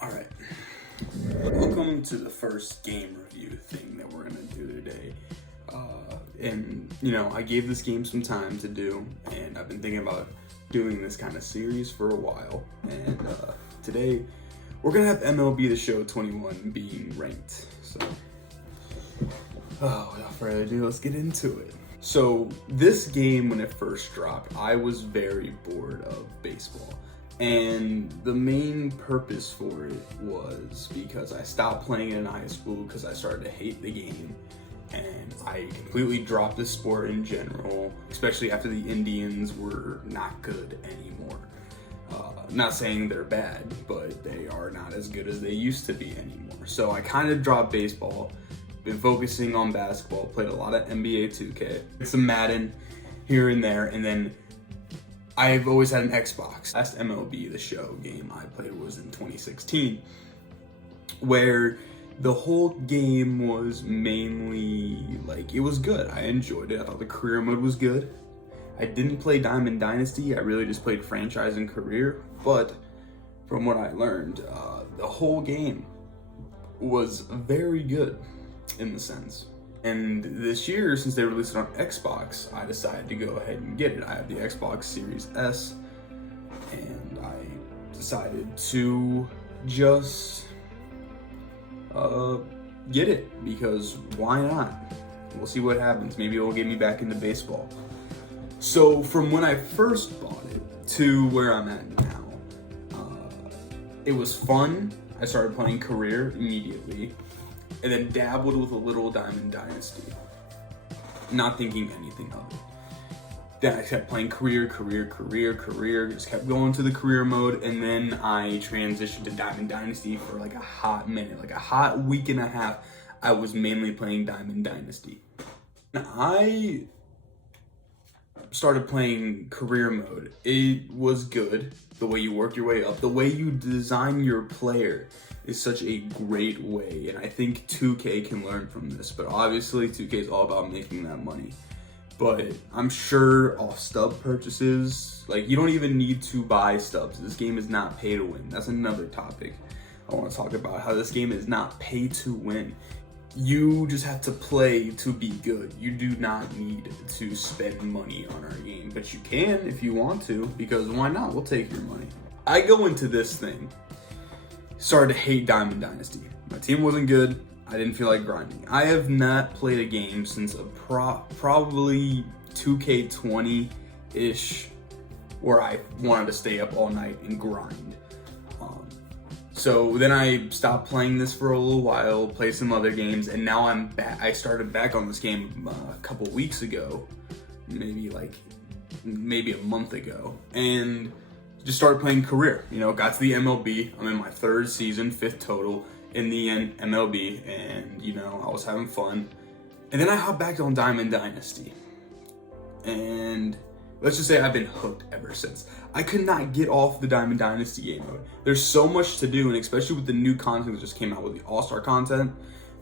Alright, welcome to the first game review thing that we're gonna do today. I gave this game some time to do, and I've been thinking about doing this kind of series for a while. And today, we're gonna have MLB The Show 21 being ranked. So, without further ado, let's get into it. So, this game, when it first dropped, I was very bored of baseball. And the main purpose for it was because I stopped playing it in high school because I started to hate the game. And I completely dropped the sport in general, especially after the Indians were not good anymore. Not saying they're bad, but they are not as good as they used to be anymore. So I kind of dropped baseball, been focusing on basketball, played a lot of NBA 2K, some Madden here and there, and then I've always had an Xbox. Last MLB The Show game I played was in 2016, where the whole game was mainly, it was good. I enjoyed it. I thought the career mode was good. I didn't play Diamond Dynasty. I really just played franchise and career. But from what I learned, the whole game was very good in the sense. And this year, since they released it on Xbox, I decided to go ahead and get it. I have the Xbox Series S, and I decided to just get it, because why not? We'll see what happens. Maybe it'll get me back into baseball. So from when I first bought it to where I'm at now, it was fun. I started playing career immediately, and then dabbled with a little Diamond Dynasty, not thinking anything of it. Then I kept playing career, just kept going to the career mode, and then I transitioned to Diamond Dynasty for like a hot minute, like a hot week and a half. I was mainly playing Diamond Dynasty. Now, I started playing career mode. It was good. The way you work your way up, the way you design your player is such a great way, and I think 2K can learn from this, but obviously 2K is all about making that money. But I'm sure off stub purchases, you don't even need to buy stubs. This game is not pay to win. That's another topic I want to talk about, how this game is not pay to win. You just have to play to be good. You do not need to spend money on our game, but you can if you want to, because why not? We'll take your money. I go into this thing, started to hate Diamond Dynasty. My team wasn't good. I didn't feel like grinding. I have not played a game since probably 2K20-ish, where I wanted to stay up all night and grind. So then I stopped playing this for a little while, played some other games, and now I'm back. I started back on this game a couple weeks ago, maybe a month ago, and just started playing career. Got to the MLB. I'm in my third season, 5th total in the MLB, and I was having fun. And then I hopped back on Diamond Dynasty, and let's just say I've been hooked ever since. I could not get off the Diamond Dynasty game mode. There's so much to do, and especially with the new content that just came out with the All-Star content,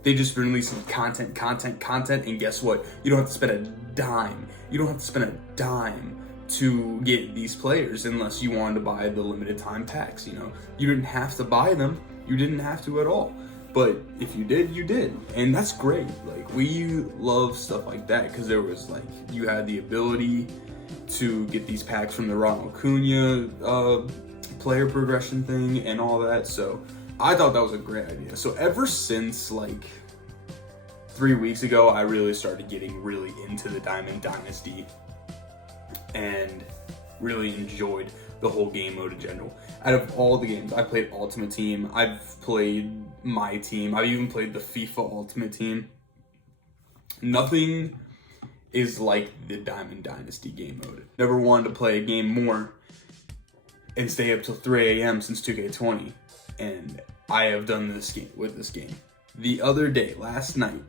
they just been releasing content, and guess what? You don't have to spend a dime. You don't have to spend a dime to get these players unless you wanted to buy the limited time packs. You didn't have to buy them. You didn't have to at all. But if you did, you did. And that's great. We love stuff like that, because there was you had the ability to get these packs from the Ronald Acuna player progression thing and all that. So I thought that was a great idea. So ever since 3 weeks ago, I really started getting really into the Diamond Dynasty and really enjoyed the whole game mode in general. Out of all the games, I played Ultimate Team, I've played My Team, I've even played the FIFA Ultimate Team. Nothing is like the Diamond Dynasty game mode. Never wanted to play a game more and stay up till 3 a.m. since 2K20, and I have done this game with this game. The other day, last night,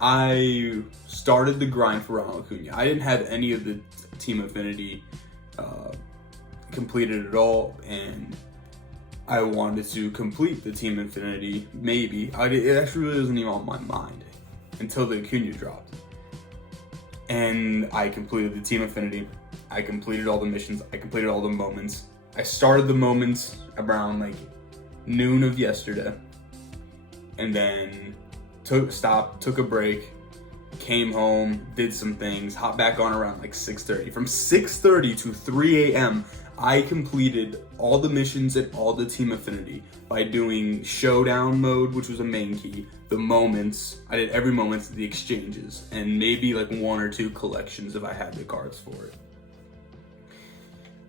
I started the grind for Ronald Acuna. I didn't have any of the Team Affinity completed at all, and I wanted to complete the Team Infinity, maybe. It actually really wasn't even on my mind until the Acuna dropped. And I completed the Team Infinity, I completed all the missions. I completed all the moments. I started the moments around like noon of yesterday, and then took a break, came home, did some things, hopped back on around like 6:30. From 6:30 to 3 a.m., I completed all the missions and all the team affinity by doing showdown mode, which was a main key, the moments, I did every moment, the exchanges, and maybe like 1 or 2 collections if I had the cards for it.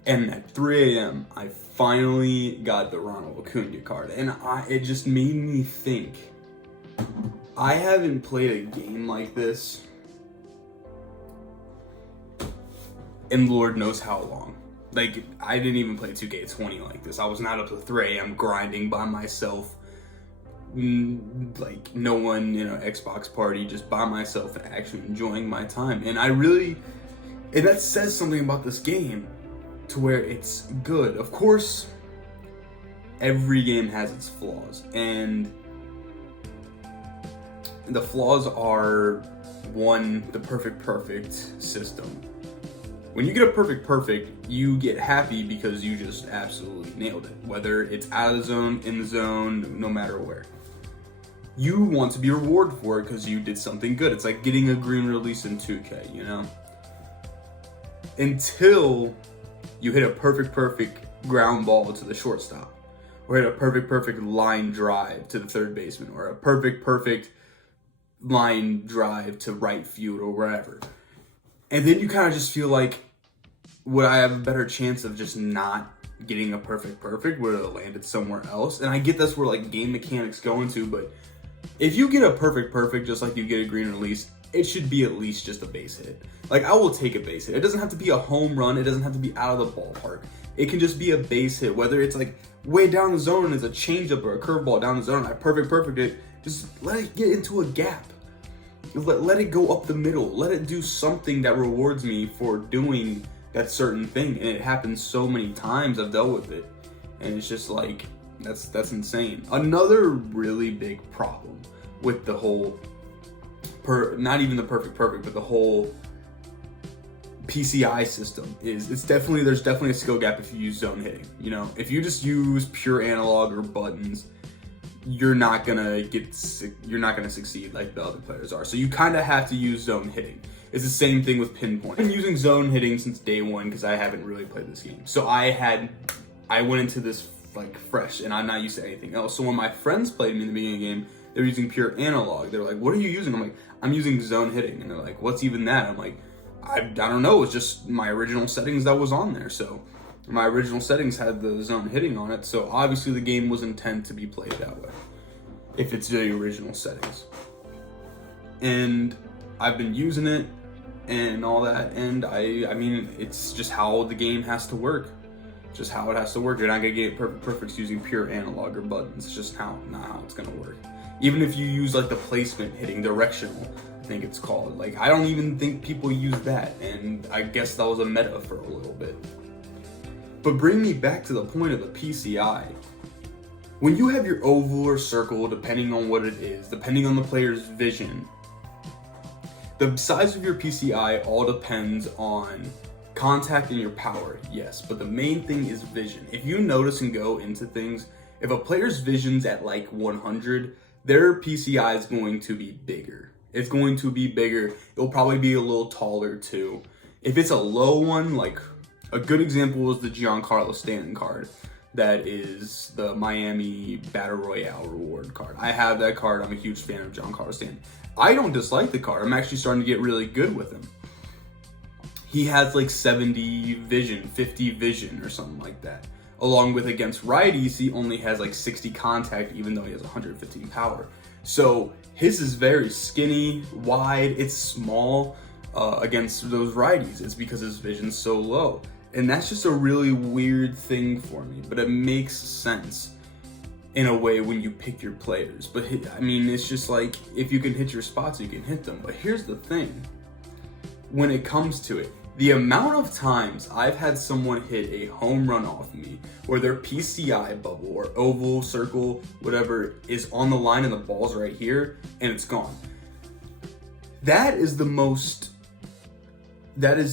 And at 3 a.m., I finally got the Ronald Acuna card, and it just made me think, I haven't played a game like this in Lord knows how long. Like, I didn't even play 2K20 like this. I was not up to 3 a.m. grinding by myself. Like, no one in an Xbox party, just by myself and actually enjoying my time. And that says something about this game to where it's good. Of course, every game has its flaws. And the flaws are, one, the perfect system. When you get a perfect, you get happy because you just absolutely nailed it. Whether it's out of the zone, in the zone, no matter where. You want to be rewarded for it because you did something good. It's like getting a green release in 2K, you know? Until you hit a perfect ground ball to the shortstop. Or hit a perfect line drive to the third baseman. Or a perfect line drive to right field or wherever. And then you kind of just feel like, would I have a better chance of just not getting a perfect? Would it have landed somewhere else? And I get that's where like game mechanics go into, but if you get a perfect just like you get a green release, it should be at least just a base hit. Like, I will take a base hit. It doesn't have to be a home run. It doesn't have to be out of the ballpark. It can just be a base hit, whether it's like way down the zone and it's a changeup or a curveball down the zone. I perfect it. Just let it get into a gap. Let it go up the middle. Let it do something that rewards me for doing that certain thing. And it happens so many times. I've dealt with it, and it's just like, that's insane. Another really big problem with the whole not even the perfect, but the whole PCI system is there's definitely a skill gap if you use zone hitting. You know, if you just use pure analog or buttons, you're not gonna succeed like the other players are. So you kind of have to use zone hitting. It's the same thing with pinpoint. I've been using zone hitting since day one because I haven't really played this game. So I went into this like fresh, and I'm not used to anything else. So when my friends played me in the beginning of the game, they were using pure analog. They're like, "What are you using?" I'm like, "I'm using zone hitting." And they're like, "What's even that?" I'm like, I don't know. It's just my original settings that was on there. So my original settings had the zone hitting on it. So obviously the game was intended to be played that way, if it's the original settings. And I've been using it and all that. And I mean, it's just how the game has to work. Just how it has to work. You're not gonna get perfect using pure analog or buttons. It's just not how it's gonna work. Even if you use like the placement hitting, directional, I think it's called. Like, I don't even think people use that, and I guess that was a meta for a little bit. But bring me back to the point of the PCI. When you have your oval or circle, depending on what it is, depending on the player's vision, the size of your PCI all depends on contact and your power, yes, but the main thing is vision. If you notice and go into things, if a player's vision's at like 100, their PCI is going to be bigger. It's going to be bigger. It'll probably be a little taller too. If it's a low one, like a good example is the Giancarlo Stanton card. That is the Miami Battle Royale reward card. I have that card. I'm a huge fan of Giancarlo Stanton. I don't dislike the card. I'm actually starting to get really good with him. He has like 70 vision, 50 vision or something like that. Along with against righties, he only has like 60 contact, even though he has 115 power. So his is very skinny, wide, it's small against those righties. It's because his vision's so low. And that's just a really weird thing for me, but it makes sense in a way when you pick your players. But I mean, it's just like, if you can hit your spots, you can hit them. But here's the thing, when it comes to it, the amount of times I've had someone hit a home run off me where their PCI bubble or oval, circle, whatever is on the line and the ball's right here and it's gone. That is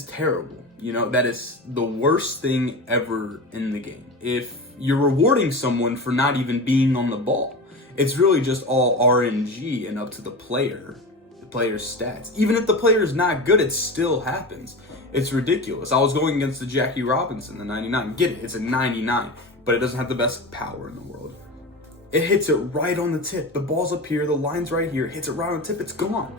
terrible. You know, that is the worst thing ever in the game. If you're rewarding someone for not even being on the ball, it's really just all RNG and up to the player's stats. Even if the player is not good, it still happens. It's ridiculous. I was going against the Jackie Robinson, the 99. Get it, it's a 99, but it doesn't have the best power in the world. It hits it right on the tip. The ball's up here, the line's right here, hits it right on the tip, it's gone.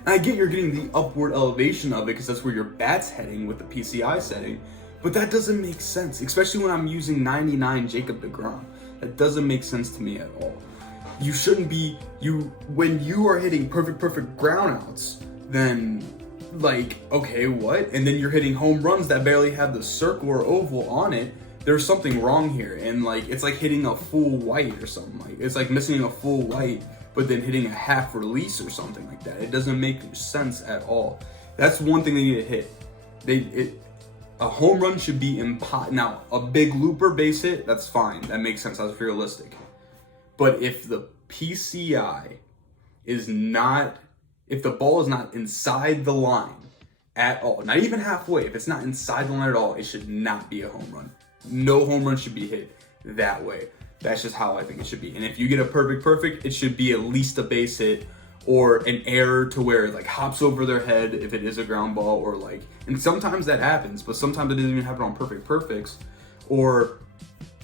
And I get you're getting the upward elevation of it because that's where your bat's heading with the PCI setting, but that doesn't make sense, especially when I'm using 99 Jacob deGrom. That doesn't make sense to me at all. You shouldn't be, when you are hitting perfect groundouts, then like, okay, what? And then you're hitting home runs that barely have the circle or oval on it. There's something wrong here. And like, it's like hitting a full white or something. Like, it's like missing a full white, but then hitting a half release or something like that. It doesn't make sense at all. That's one thing they need to hit. A home run should be now, a big looper base hit, that's fine. That makes sense, that's realistic. But if the PCI is not, if the ball is not inside the line at all, not even halfway, if it's not inside the line at all, it should not be a home run. No home run should be hit that way. That's just how I think it should be. And if you get a perfect, it should be at least a base hit or an error to where it like hops over their head if it is a ground ball, or like, and sometimes that happens, but sometimes it doesn't even happen on perfects, or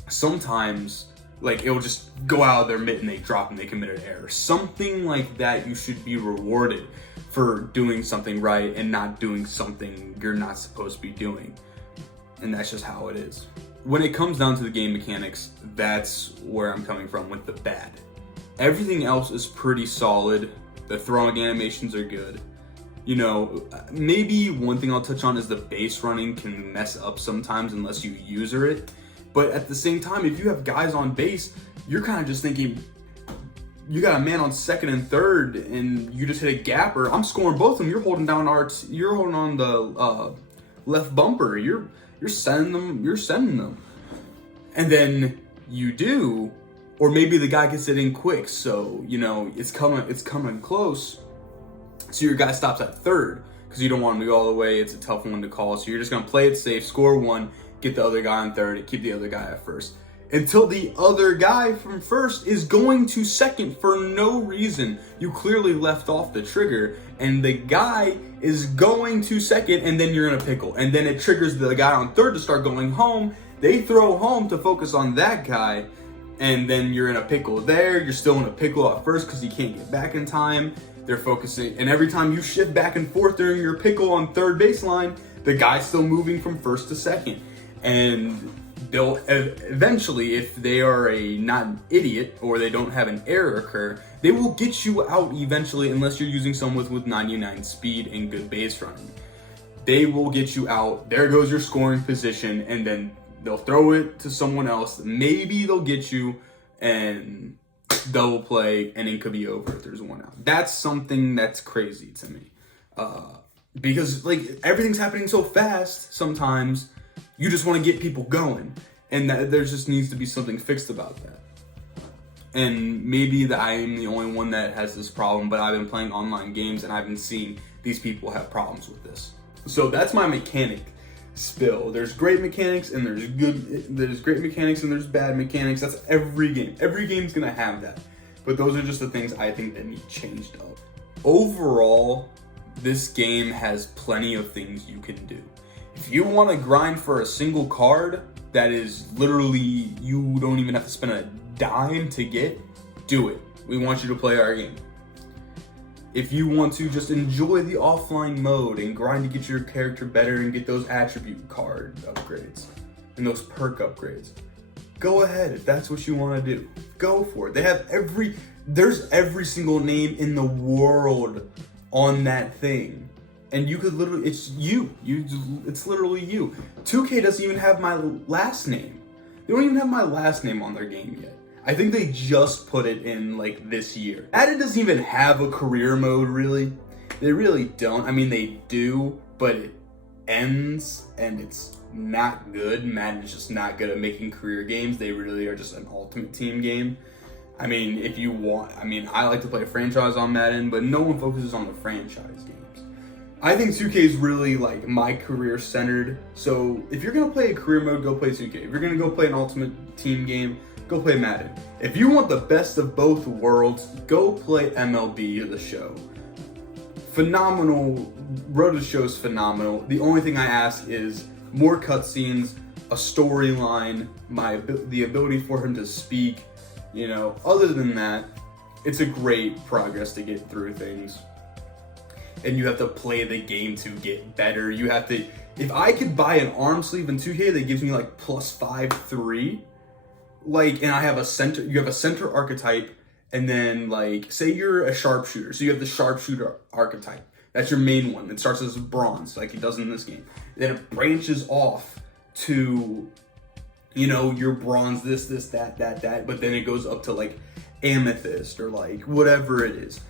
sometimes like it'll just go out of their mitt and they drop and they commit an error. Something like that, you should be rewarded for doing something right and not doing something you're not supposed to be doing. And that's just how it is. When it comes down to the game mechanics, that's where I'm coming from with the bad. Everything else is pretty solid. The throwing animations are good. You know, maybe one thing I'll touch on is the base running can mess up sometimes unless you user it. But at the same time, if you have guys on base, you're kind of just thinking, you got a man on second and third, and you just hit a gapper. I'm scoring both of them. You're holding down you're holding on the left bumper. You're sending them. You're sending them, and then you do, or maybe the guy gets it in quick. So you know it's coming close. So your guy stops at third because you don't want him to go all the way. It's a tough one to call. So you're just gonna play it safe, score one, get the other guy on third, and keep the other guy at first. Until the other guy from first is going to second for no reason. You clearly left off the trigger, and the guy is going to second, and then you're in a pickle. And then it triggers the guy on third to start going home. They throw home to focus on that guy, and then you're in a pickle there. You're still in a pickle at first because you can't get back in time. They're focusing, and every time you shift back and forth during your pickle on third baseline, the guy's still moving from first to second. And they'll eventually, if they are not an idiot or they don't have an error occur, they will get you out eventually unless you're using someone with 99 speed and good base running. They will get you out. There goes your scoring position, and then they'll throw it to someone else. Maybe they'll get you and double play, and it could be over if there's one out. That's something that's crazy to me. Because like everything's happening so fast sometimes, you just want to get people going, and there just needs to be something fixed about that. And maybe I am the only one that has this problem, but I've been playing online games and I've been seeing these people have problems with this. So that's my mechanic spill. There's great mechanics and there's great mechanics and there's bad mechanics. That's every game. Every game's gonna have that. But those are just the things I think that need changed up. Overall, this game has plenty of things you can do. If you want to grind for a single card that is literally, you don't even have to spend a dime to get, do it. We want you to play our game. If you want to just enjoy the offline mode and grind to get your character better and get those attribute card upgrades and those perk upgrades, go ahead. If that's what you want to do, go for it. They have there's every single name in the world on that thing. And you could literally, it's literally you. 2K doesn't even have my last name. They don't even have my last name on their game yet. I think they just put it in like this year. Madden doesn't even have a career mode really. They really don't. I mean, they do, but it ends and it's not good. Madden is just not good at making career games. They really are just an ultimate team game. I mean, I like to play a franchise on Madden, but no one focuses on the franchise games. I think 2K is really like my career centered. So if you're gonna play a career mode, go play 2K. If you're gonna go play an ultimate team game, go play Madden. If you want the best of both worlds, go play MLB The Show. Phenomenal. Road to the Show is phenomenal. The only thing I ask is more cutscenes, a storyline, the ability for him to speak. You know, other than that, it's a great progress to get through things. And you have to play the game to get better. You have to, if I could buy an arm sleeve in 2K that gives me like +5/3, like, and I have a center, you have a center archetype, and then like, say you're a sharpshooter, so you have the sharpshooter archetype. That's your main one. It starts as bronze, like it does in this game. Then it branches off to, you know, your bronze, this, that, but then it goes up to like amethyst or like whatever it is.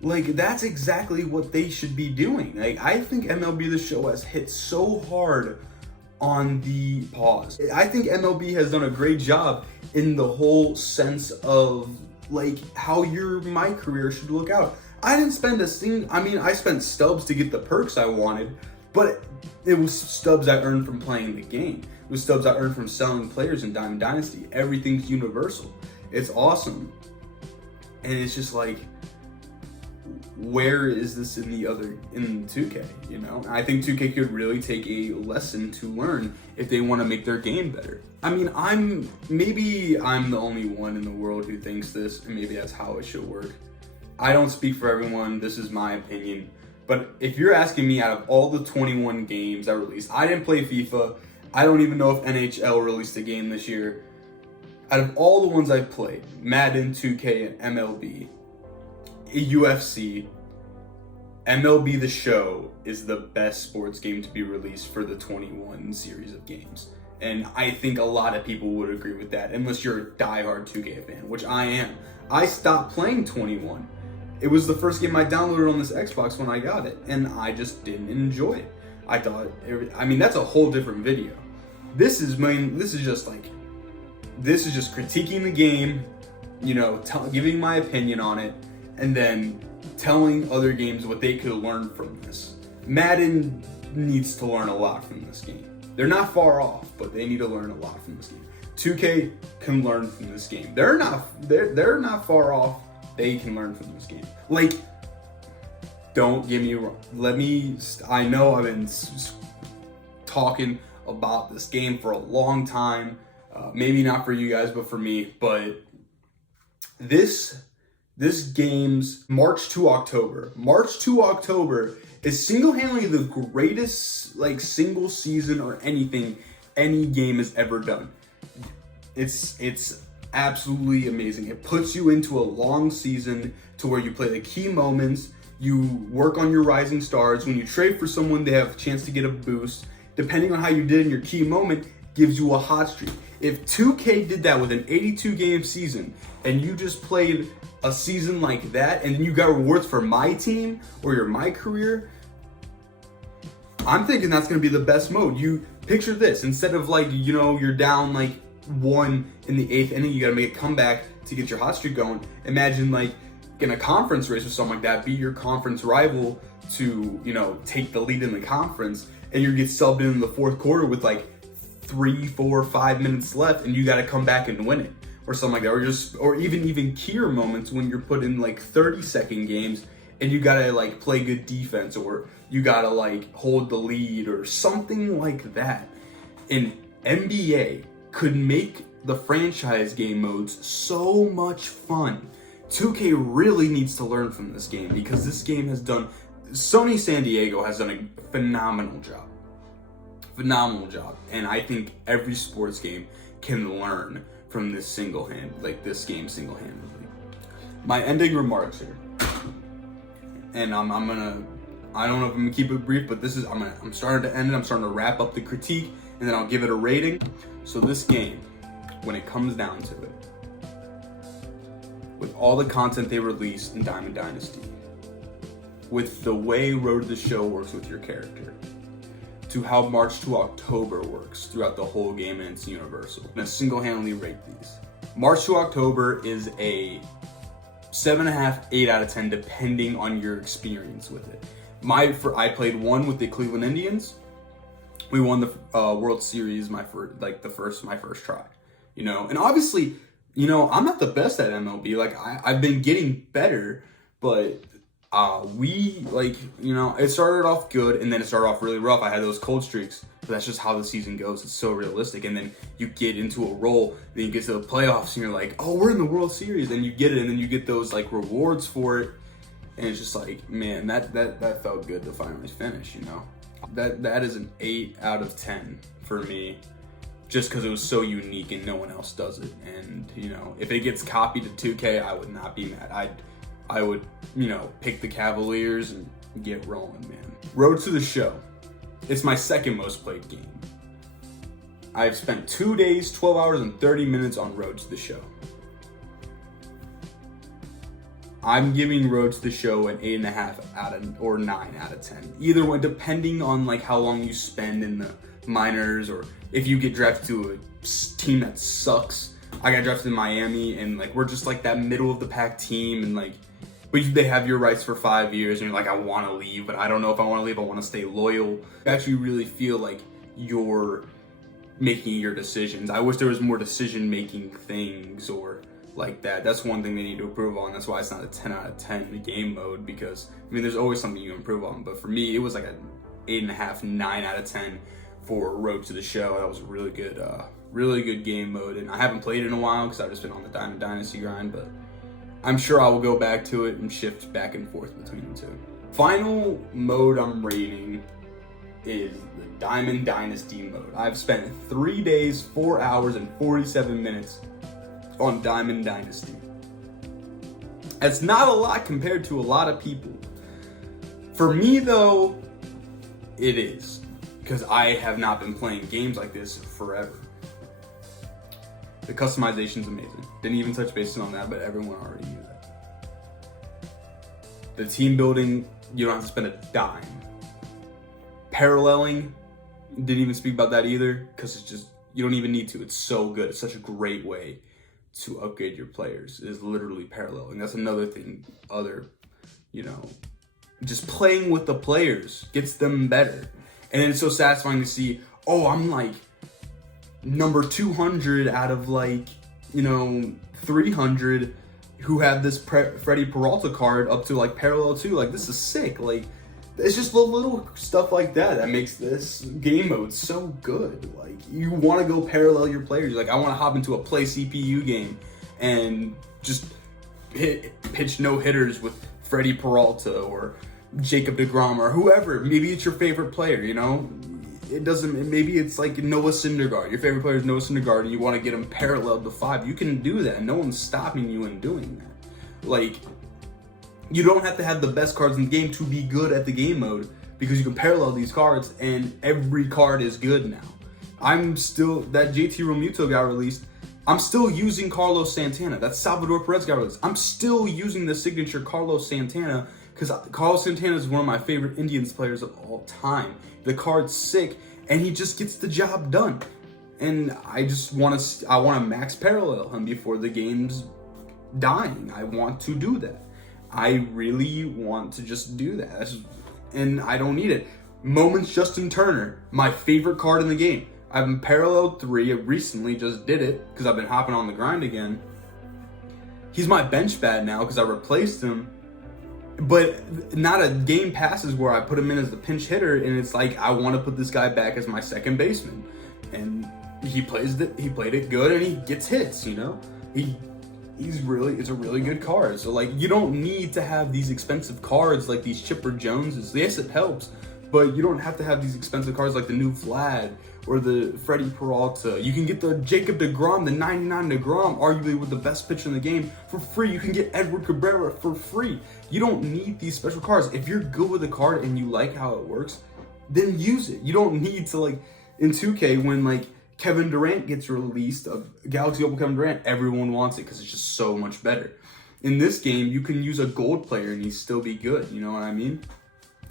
Like, that's exactly what they should be doing. Like, I think MLB The Show has hit so hard on the pause. I think MLB has done a great job in the whole sense of, like, how my career should look out. I didn't spend I spent stubs to get the perks I wanted, but it was stubs I earned from playing the game. It was stubs I earned from selling players in Diamond Dynasty. Everything's universal. It's awesome. And it's just like, where is this in 2K, you know? I think 2K could really take a lesson to learn if they want to make their game better. I mean, maybe I'm the only one in the world who thinks this, and maybe that's how it should work. I don't speak for everyone, this is my opinion. But if you're asking me, out of all the 21 games that released, I didn't play FIFA, I don't even know if NHL released a game this year. Out of all the ones I've played, Madden, 2K, and MLB, UFC, MLB The Show is the best sports game to be released for the 21 series of games. And I think a lot of people would agree with that, unless you're a diehard 2K fan, which I am. I stopped playing 21. It was the first game I downloaded on this Xbox when I got it, and I just didn't enjoy it. I thought, that's a whole different video. This is just critiquing the game, you know, giving my opinion on it, and then telling other games what they could learn from this. Madden needs to learn a lot from this game. They're not far off, but they need to learn a lot from this game. 2K can learn from this game. They're not far off. They can learn from this game. Like, don't get me wrong. I know I've been talking about this game for a long time. Maybe not for you guys, but for me. But this game's March to October is single-handedly the greatest like single season or anything any game has ever done. It's absolutely amazing. It puts you into a long season to where you play the key moments, you work on your rising stars. When you trade for someone, they have a chance to get a boost. Depending on how you did in your key moment, gives you a hot streak. If 2K did that with an 82 game season and you just played a season like that and then you got rewards for my team or my career, I'm thinking that's going to be the best mode. You picture this, instead of like, you know, you're down like 1 in the 8th inning, you got to make a comeback to get your hot streak going. Imagine like in a conference race or something like that, beat your conference rival to, you know, take the lead in the conference, and you get subbed in the 4th quarter with like 3, 4, 5 minutes left, and you got to come back and win it, or something like that, or even keyer moments when you're put in like 30-second games and you got to like play good defense, or you got to like hold the lead or something like that. And NBA could make the franchise game modes so much fun. 2K really needs to learn from this game, because this game has done, Sony San Diego has done a phenomenal job. And I think every sports game can learn from this game single-handedly. My ending remarks here, and I don't know if I'm gonna keep it brief, but I'm starting to end it. I'm starting to wrap up the critique, and then I'll give it a rating. So this game, when it comes down to it, with all the content they released in Diamond Dynasty, with the way Road to the Show works with your character, to how March to October works throughout the whole game, and it's universal. I'm gonna single-handedly rate these. March to October is a 7.5, 8 out of 10, depending on your experience with it. I played one with the Cleveland Indians. We won the World Series my first try, you know. And obviously, you know, I'm not the best at MLB. Like I've been getting better, but you know, it started off good and then it started off really rough. I had those cold streaks, but that's just how the season goes. It's so realistic. And then you get into a roll, then you get to the playoffs and you're like, oh, we're in the World Series, and you get it, and then you get those like rewards for it. And it's just like, man, that felt good to finally finish, you know. That is an 8 out of 10 for me, just because it was so unique and no one else does it. And, you know, if it gets copied to 2K, I would not be mad. I would, you know, pick the Cavaliers and get rolling, man. Road to the Show. It's my second most played game. I've spent 2 days, 12 hours, and 30 minutes on Road to the Show. I'm giving Road to the Show an 8.5 or 9 out of 10. Either one, depending on like how long you spend in the minors, or if you get drafted to a team that sucks. I got drafted in Miami, and like we're just like that middle of the pack team, and like, but they have your rights for 5 years, and you're like, I want to leave, but I don't know if I want to leave. I want to stay loyal. You actually really feel like you're making your decisions. I wish there was more decision-making things or like that. That's one thing they need to improve on. That's why it's not a 10 out of 10 game mode, because I mean, there's always something you improve on. But for me, it was like an 8.5, 9 out of 10 for Road to the Show. That was a really good game mode, and I haven't played it in a while because I've just been on the Diamond Dynasty grind, but I'm sure I will go back to it and shift back and forth between the two. Final mode I'm rating is the Diamond Dynasty mode. I've spent 3 days, 4 hours, and 47 minutes on Diamond Dynasty. That's not a lot compared to a lot of people. For me though, it is, because I have not been playing games like this forever. The customization's amazing. Didn't even touch base on that, but everyone already knew that. The team building, you don't have to spend a dime. Paralleling, didn't even speak about that either, because it's just, you don't even need to. It's so good. It's such a great way to upgrade your players. It is literally paralleling. That's another thing. You know, just playing with the players gets them better. And it's so satisfying to see, oh, I'm like number 200 out of like, you know, 300 who have this Freddie Peralta card up to like parallel 2. Like, this is sick. Like, it's just the little stuff like that makes this game mode so good. Like, you want to go parallel your players. Like, I want to hop into a play CPU game and just pitch no hitters with Freddie Peralta or Jacob deGrom or whoever. Maybe it's your favorite player, you know? It doesn't, maybe it's like Noah Syndergaard. Your favorite player is Noah Syndergaard and you want to get him paralleled to 5. You can do that. No one's stopping you in doing that. Like, you don't have to have the best cards in the game to be good at the game mode, because you can parallel these cards and every card is good now. I'm still, that JT Realmuto got released, I'm still using Carlos Santana. That Salvador Perez got released. I'm still using the signature Carlos Santana, because Carlos Santana is one of my favorite Indians players of all time. The card's sick and he just gets the job done. And I just want to max parallel him before the game's dying. I want to do that. I really want to just do that. And I don't need it. Moments Justin Turner, my favorite card in the game. I've been paralleled 3. I recently just did it because I've been hopping on the grind again. He's my bench bat now because I replaced him. But not a game passes where I put him in as the pinch hitter and it's like, I want to put this guy back as my second baseman. And he played it good and he gets hits, you know? It's a really good card. So like, you don't need to have these expensive cards like these Chipper Joneses. Yes, it helps, but you don't have to have these expensive cards like the new Vlad or the Freddie Peralta. You can get the Jacob deGrom, the 99 deGrom, arguably with the best pitcher in the game, for free. You can get Edward Cabrera for free. You don't need these special cards. If you're good with a card and you like how it works, then use it. You don't need to, like, in 2K when like Kevin Durant gets released, of Galaxy Opal Kevin Durant, everyone wants it because it's just so much better. In this game, you can use a gold player and he'd still be good, you know what I mean?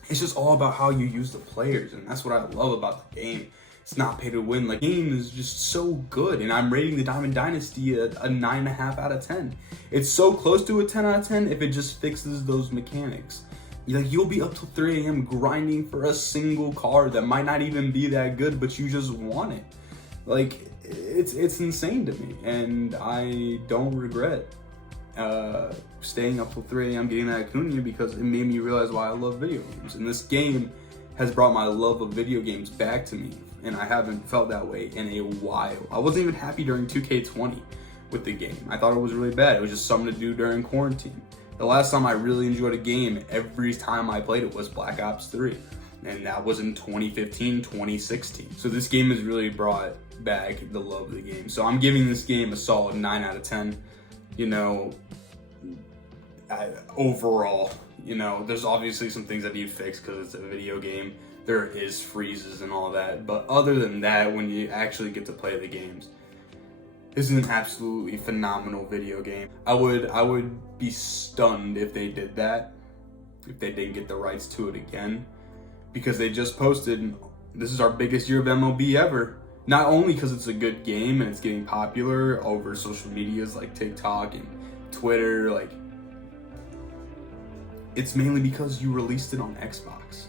It's just all about how you use the players, and that's what I love about the game. It's not pay to win. Like, the game is just so good, and I'm rating the Diamond Dynasty a 9.5 out of 10. It's so close to a 10 out of 10 if it just fixes those mechanics. Like, you'll be up till 3 a.m. grinding for a single card that might not even be that good, but you just want it. Like, it's insane to me, and I don't regret staying up till 3 a.m. getting that Acuna, because it made me realize why I love video games. And this game has brought my love of video games back to me, and I haven't felt that way in a while. I wasn't even happy during 2K20 with the game. I thought it was really bad. It was just something to do during quarantine. The last time I really enjoyed a game, every time I played it, was Black Ops 3. And that was in 2015, 2016. So this game has really brought back the love of the game. So I'm giving this game a solid 9 out of 10. You know, overall, you know, there's obviously some things that need fixed because it's a video game. There is freezes and all that. But other than that, when you actually get to play the games, this is an absolutely phenomenal video game. I would be stunned if they did that, if they didn't get the rights to it again, because they just posted, this is our biggest year of MLB ever. Not only because it's a good game and it's getting popular over social medias like TikTok and Twitter, like, it's mainly because you released it on Xbox.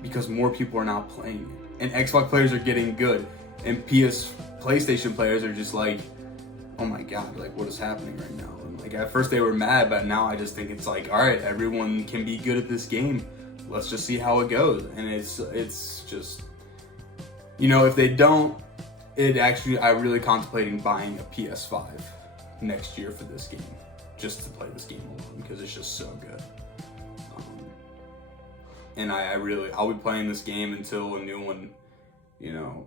Because more people are now playing it. And Xbox players are getting good. And PlayStation players are just like, oh my god, like, what is happening right now? And like, at first they were mad, but now I just think it's like, all right, everyone can be good at this game. Let's just see how it goes. And it's just, you know, if they don't, I'm really contemplating buying a PS5 next year for this game, just to play this game alone, because it's just so good. And I'll be playing this game until a new one, you know,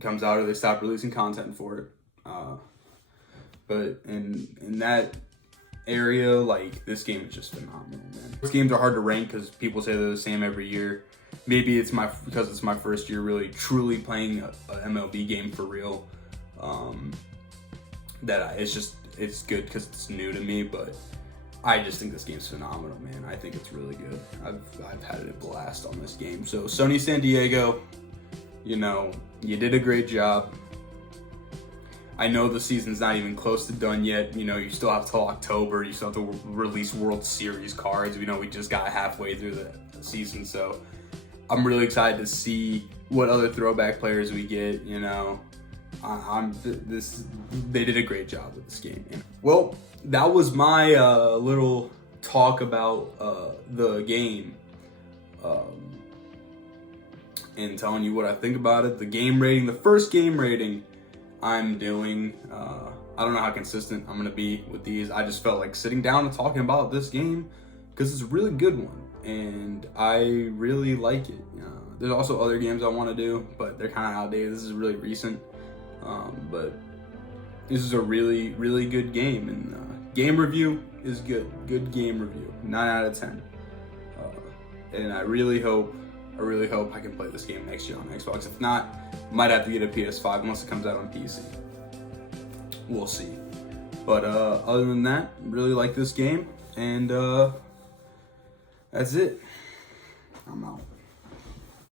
comes out or they stop releasing content for it. But in that area, like, this game is just phenomenal, man. These games are hard to rank because people say they're the same every year. Maybe it's because it's my first year really truly playing a MLB game for real. It's good because it's new to me, but I just think this game's phenomenal, man. I think it's really good. I've had a blast on this game. So Sony San Diego, you know, you did a great job. I know the season's not even close to done yet. You know, you still have till October. You still have to release World Series cards. You know, we just got halfway through the season, so I'm really excited to see what other throwback players we get. You know, they did a great job with this game. Well, that was my little talk about the game. And telling you what I think about it. The game rating, the first game rating I'm doing. I don't know how consistent I'm gonna be with these. I just felt like sitting down and talking about this game because it's a really good one and I really like it. There's also other games I want to do, but they're kind of outdated. This is really recent, but this is a really, really good game. And game review is good. Good game review. 9 out of 10. And I really hope I can play this game next year on Xbox. If not, might have to get a PS5 once it comes out on PC. We'll see. But other than that, really like this game, and that's it. I'm out.